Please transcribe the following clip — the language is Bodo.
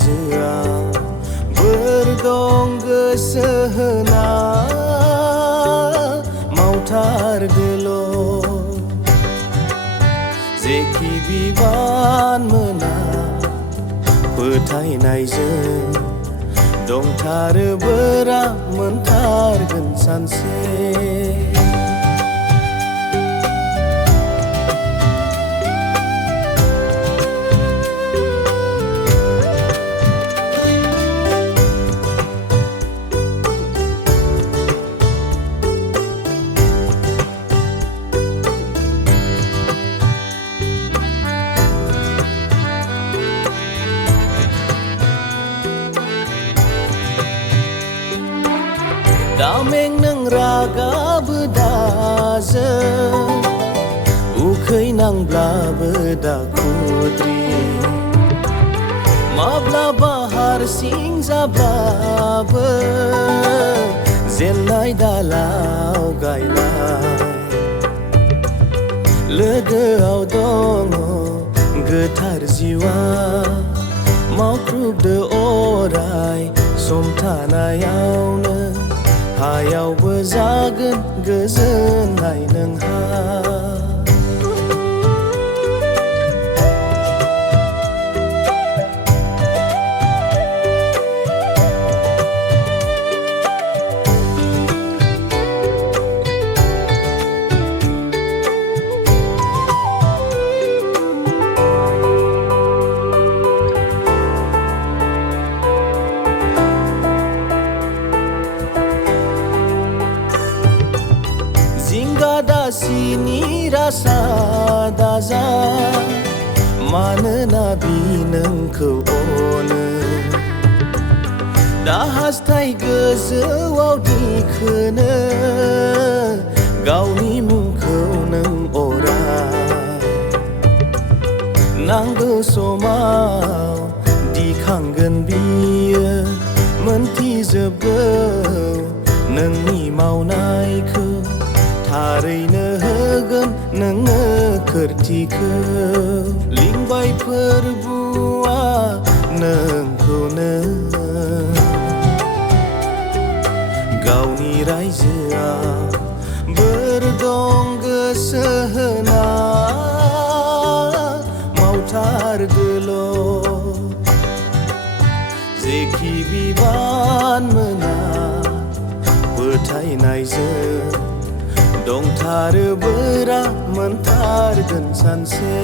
रायजोआव बोर दं गोसो होना मावथारदोल' जेखि बिबान मोना फोथायनायजों दंथारो बोरा मोनथारगोन सानसे दामें नों रागाबो दाजों उखैनांब्लाबो दाखुद्रि माब्लाबा हारसिं जाब्लाबो जेन्नाय दालाव गायना लोगोआव दङ गोथार जिउआ मावख्रुबदो अराय सम थानायावनो हायावबो जागोन गोजोननाय नोंहा दासिनि रासा दाजा मानोना बि नोंखौ अनो दा हास्थाय गोजौआव दिखोनो गावनि मुंखौ नों अरा नांगौ समाव दिखांगोन बियो मोनथिजोबगौ नोंनि मावनायखौ थारैनो होगोन नोङो खोरथिखौ लिंबाय फोरबुआ नोंखौनो गावनि रायजोआव बोर दं गोसो होना मावथारदोल' जेखि बिबान मोना फोथायनायजों दंथारो बोरा मोनथारगोन सानसे